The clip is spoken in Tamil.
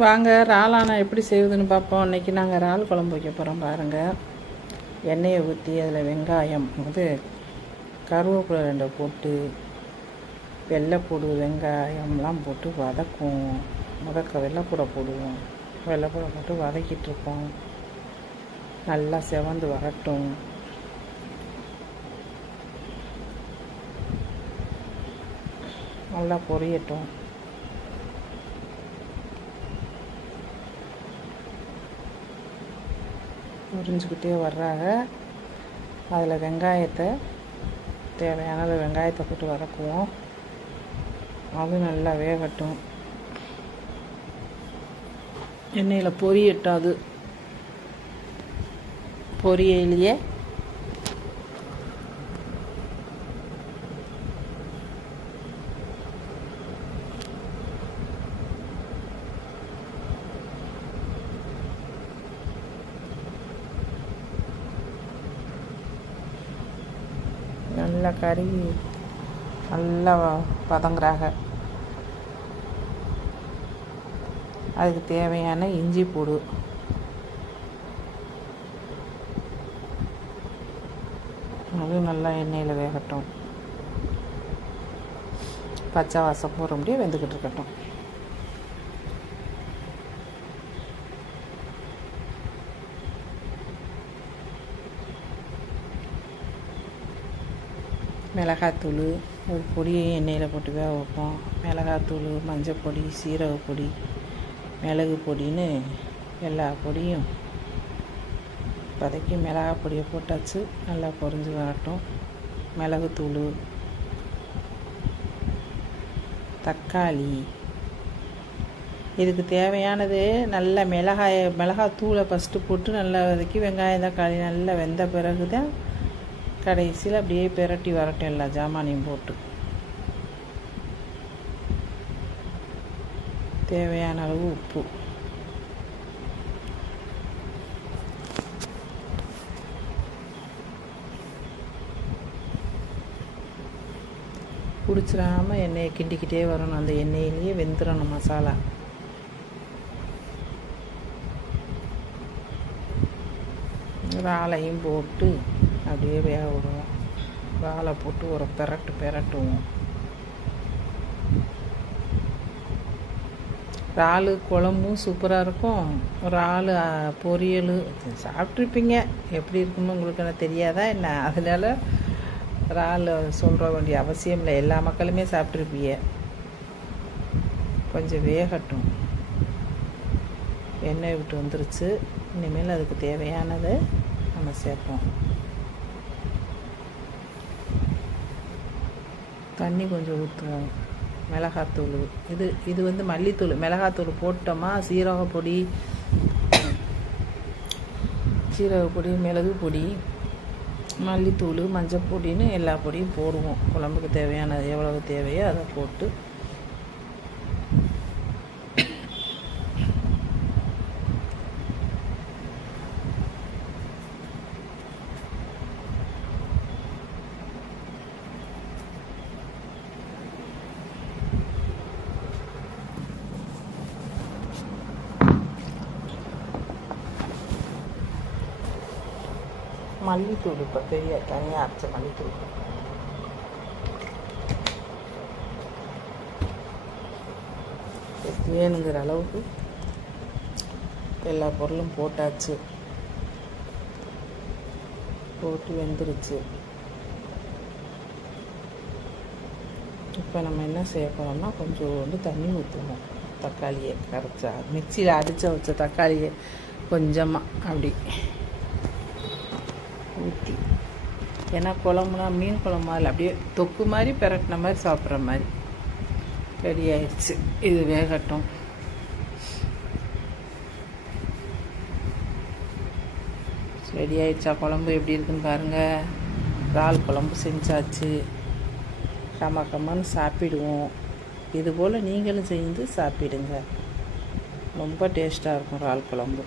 வாங்க இறாலானா எப்படி செய்வதுன்னு பார்ப்போம். இன்றைக்கி நாங்கள் இறால் குழம்பு வைக்க போகிறோம் பாருங்கள் எண்ணெயை ஊற்றி அதில் வெங்காயம் இது கருவேப்பிலை ரெண்டை போட்டு வெள்ளைப்பூடு வெங்காயம்லாம் போட்டு வதக்குவோம். முதக்க வெள்ளைப்பூடை போடுவோம். வெள்ளைப்பூடை போட்டு வதக்கிட்டு இருப்போம். நல்லா செவந்து வரட்டும். நல்லா பொரியட்டும். உறிஞ்சிக்கிட்டே வர்றாங்க. அதில் வெங்காயத்தை தேவையான வெங்காயத்தை போட்டு வதக்குவோம். அது நல்லா வேகட்டும். எண்ணெயில் பொரியட்டும் எட்டாது. பொரியலையே நல்லா கறி நல்லா பதங்குறாங்க. அதுக்கு தேவையான இஞ்சி பூடு அதுவும் நல்லா எண்ணெயில் வேகட்டும். பச்சை வாசம் போகிற முடியும் வெந்துக்கிட்டு இருக்கட்டும். மிளகாத்தூள் ஒரு பொடியை எண்ணெயில் போட்டு வேக வைப்போம். மிளகாத்தூள் மஞ்சள் பொடி சீரக பொடி மிளகு பொடின்னு எல்லா பொடியும் இப்போதைக்கு மிளகா பொடியை போட்டாச்சு. நல்லா பொறிஞ்சு வரட்டும். மிளகுத்தூள் தக்காளி. இதுக்கு தேவையானது நல்ல மிளகாய மிளகாத்தூளை ஃபஸ்ட்டு போட்டு நல்லா வதக்கி வெங்காயம் தக்காளி நல்லா வெந்த பிறகு தான் கடைசியில் அப்படியே பிரட்டி வரட்டும் எல்லா ஜாமானையும் போட்டு. தேவையான அளவு உப்பு. பிடிச்சிடாமல் எண்ணெயை கிண்டிக்கிட்டே வரணும். அந்த எண்ணெயிலேயே வெந்துடணும் மசாலா. இறாலையும் போட்டு அப்படியே வேக விடுவோம். இறாலை போட்டு ஒரு பெரட்டு பெரட்டுவோம். இறால் குழம்பும் சூப்பராக இருக்கும். இறால் பொரியல் சாப்பிட்ருப்பீங்க எப்படி இருக்குன்னு உங்களுக்கு என்ன தெரியாதா என்ன? அதனால இறால் சொல்கிற வேண்டிய அவசியம் இல்லை. எல்லா மக்களுமே சாப்பிட்ருப்பீங்க கொஞ்சம் வேகட்டும். எண்ணெய் விட்டு வந்துருச்சு. இனிமேல் அதுக்கு தேவையானதை நம்ம சேர்ப்போம். தண்ணி கொஞ்சம் ஊற்றுவோம் மிளகாத்தூள். இது இது வந்து மல்லித்தூள். மிளகாத்தூள் போட்டோமா? சீரக பொடி. சீரக பொடி மிளகு பொடி மல்லித்தூள் மஞ்சள் பொடின்னு எல்லா பொடியும் போடுவோம். குழம்புக்கு தேவையானது எவ்வளவு தேவையோ அதை போட்டு மல்லித்தூள் இப்போ பெரிய தனியாக அரைச்ச மல்லித்தூள். வேணுங்கிற அளவுக்கு எல்லா பொருளும் போட்டாச்சு. போட்டு வெந்துருச்சு. இப்போ நம்ம என்ன செய்ய போகிறோம்னா வந்து தண்ணி ஊற்றுவோம் தக்காளியை கரைச்சா மிக்சியில் அடித்து வச்ச தக்காளியை கொஞ்சமாக அப்படி. ஊற்றி ஏன்னா குழம்புனா மீன் குழம்பு அதில் அப்படியே தொக்கு மாதிரி பெரட்டின மாதிரி சாப்பிட்ற மாதிரி. ரெடி ஆயிடுச்சு. இது வேகட்டும். ரெடி ஆயிடுச்சா? குழம்பு எப்படி இருக்குன்னு பாருங்கள் இறால் குழம்பு செஞ்சாச்சு. கமக்கமான்னு சாப்பிடுவோம். இதுபோல் நீங்களும் செஞ்சு சாப்பிடுங்க. ரொம்ப டேஸ்ட்டாக இருக்கும் இறால் குழம்பு.